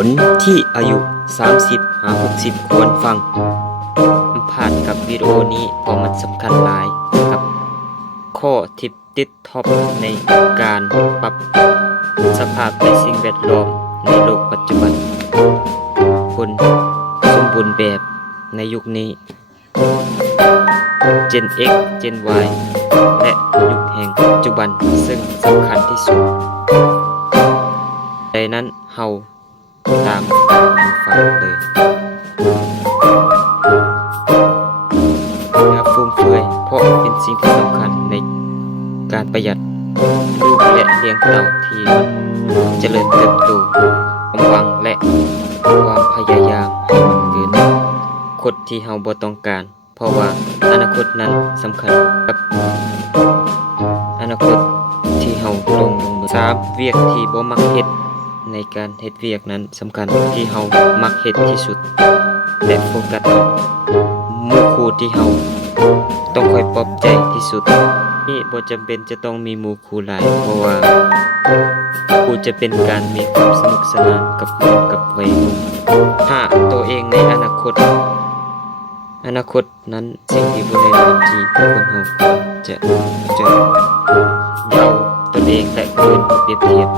คนที่อายุ30-60ควรฟังผ่านกับวิดีโอนี้เพราะมันสำคัญหลายกับข้อทิปติดท็อปในการปรับสภาพและสิ่งแวดล้อมในโลกปัจจุบันคนสมบูรณ์แบบในยุคนี้ Gen X Gen Y และยุคแห่งปัจจุบันซึ่งสำคัญที่สุดดังนั้นเฮาตามมาฟังเลยอย่าฟุ่มเฟือยเพราะเป็นสิ่งที่สำคัญในการประหยัดลูกและเลี้ยงเต่าที่เจริญเติบโตความหวังและความพยายามให้มันเกินคนที่เฮาบ่ต้องการเพราะว่าอนาคตนั้นสำคัญกับอนาคตที่เฮาต้องลงมือ3เวียกที่บ่มักเฮ็ดในการเฮ็ดเวียกนั้นสำคัญที่เฮามักเฮ็ดที่สุดและโฟกัสเอาหมู่คู่ที่เฮาต้องคอยปลอบใจที่สุดนี่บ่จำเป็นจะต้องมีหมู่คู่หลายเพราะว่าคู่จะเป็นการมีความสนุกสนานกับมันกับวัยรุ่นถ้าตัวเองในอนาคตนั้นสิ่งที่บ่แน่นอนที่คนเฮาจะอย่าเอาตนเองและคนอื่นมาเปรียบเทียบ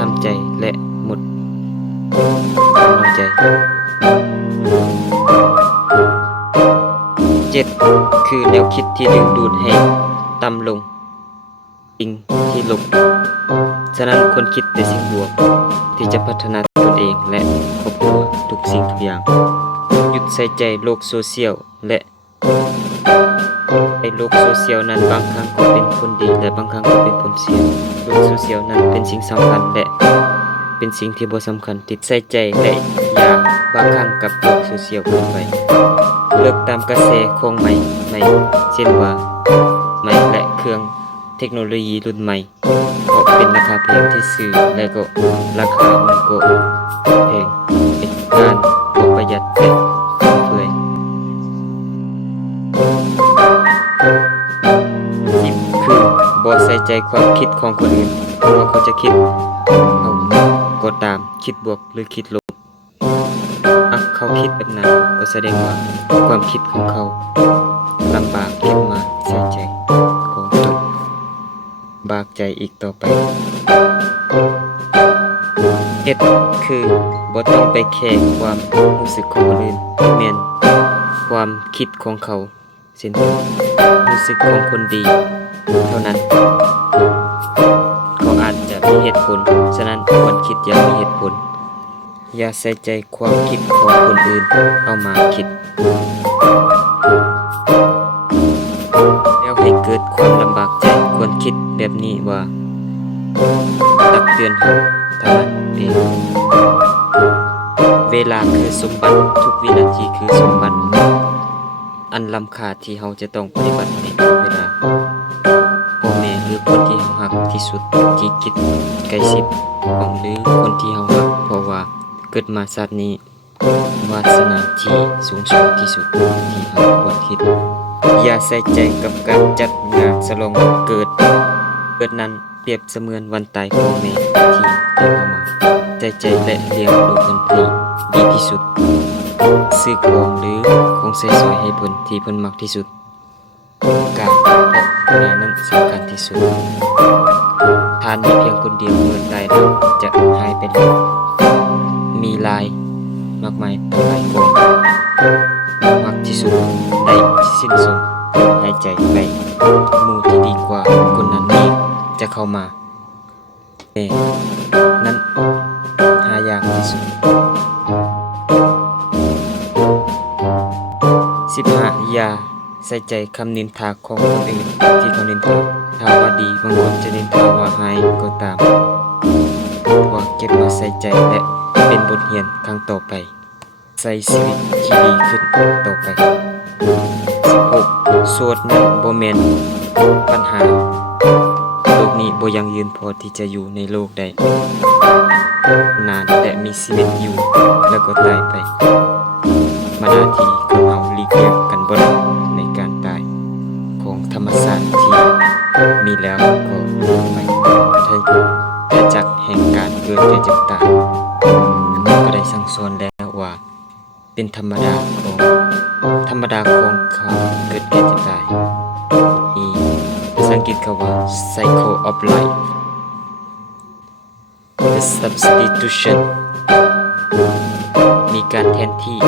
ทำใจและหมดกำลังใจ7คือแนวคิดที่ดึงดูดให้ต่ำลงอิงที่ลบฉะนั้นคนคิดแต่สิ่งบวกที่จะพัฒนาตนเองและครอบครัวทุกสิ่งทุกอย่างหยุดใส่ใจโลกโซเชียลและในโลกโซเชียลนั้นบางครั้งก็เป็นคนดีและบางครั้งก็เป็นผลเสียโลกโซเชียลนั้นเป็นสิ่งสำคัญและเป็นสิ่งที่บ่สำคัญติดใส่ใจและอย่าบางครั้งกับโลกโซเชียลเกินไปเลิกตามกระแสของใหม่เช่นว่าใหม่และเครื่องเทคโนโลยีรุ่นใหม่เพราะเป็นราคาแพงที่ซื้อและก็ราคามันก็แพงเป็นการบ่ประหยัดและฟุ่มเฟือย10คือบ่ใส่ใจความคิดของคนอื่นว่าเขาจะคิดเอาก็ตามคิดบวกหรือคิดลบเขาคิดแบบนั้นก็แสดงว่าความคิดของเขาลำบากเก็บมาใส่ใจของตนบากใจอีกต่อไปคือบ่ต้องไปแคร์ความรู้สึกของคนอื่นที่แม่นความคิดของเขาสิ้นรู้สึกของคนดีเท่านั้นเขาอาจจะมีเหตุผลฉะนั้นควรคิดอย่างมีเหตุผลอย่าใส่ใจความคิดของคนอื่นเอามาคิดแล้วให้เกิดความลำบากใจควรคิดแบบนี้ว่าตักเตือนเราเท่านั้นเองเวลาคือสมบัติทุกวินาทีคือสมบัติอันล้ำค่าที่เราจะต้องปฏิบัติในทุกเวลาพ่อแม่หรือคนที่เรารักที่สุดที่คิดใกล้ชิดของหรือคนที่เรารักเพราะว่าเกิดมาชาตินี้วาสนาที่สูงส่งที่สุดที่เราควรคิดอย่าใส่ใจกับการจัดงานฉลองวันเกิดนั้นเปรียบเสมือนวันตายของแม่ที่ได้เข้ามาใจและเลี้ยงดูเพิ่นให้ดีที่สุดซื้อของหรือของใช้สอยให้เพิ่นที่เพิ่นมักที่สุดการเพราะแม่นั้นสำคัญที่สุดทานมีเพียงคนเดียวเมื่อตายแล้วจะหายไปเลยมีลายมากมายตั้งหลายกองมักที่สุดได้สิ้นสุดหายใจไปหมู่ที่ดีกว่าคนนั้นนี้จะเข้ามาแต่นั้นหายากที่สุด15อย่าใส่ใจคำนินทาของคนอื่นที่เขานินทาถ้าว่าดีบางคนจะนินทาว่าหายก็ตามว่าเก็บมาใส่ใจและเป็นบทเรียนครั้งต่อไปใส่ชีวิตที่ดีขึ้นต่อไป16โสดนั้นบ่แม่นปัญหาโลกนี้บ่ยังยืนพอที่จะอยู่ในโลกได้นานแต่มีชีวิตอยู่แล้วก็ตายไปมาหน้าที่คนเฮาหลีกเลี่ยงกันบ่ได้ในการตายของธรรมชาติที่มีแล้วก็ไปแต่จักแห่งการเกิดแก่เจ็บตาย ก็ได้สั่งสอนแล้วว่าเป็นธรรมดาของความเกิดแก่เจ็บตายมีภาษาอังกฤษเขาว่า cycle of life the substitution มีการแทนที่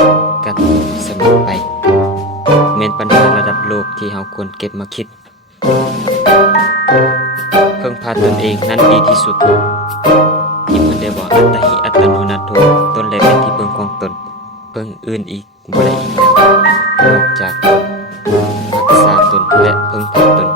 กันเสมอไปแม้นปัญหาระดับโลกที่เราควรเก็บมาคิดเพิ่งพาตนเองนั้นดีที่สุดที่เพิ่นได้บอกอัตหิอัตโนนาโถตนและเป็นที่พึ่งของตนเพิ่งอื่นอีกบ่ได้อีกแล้วนอกจากตนรักษาตนและพึ่งพาตน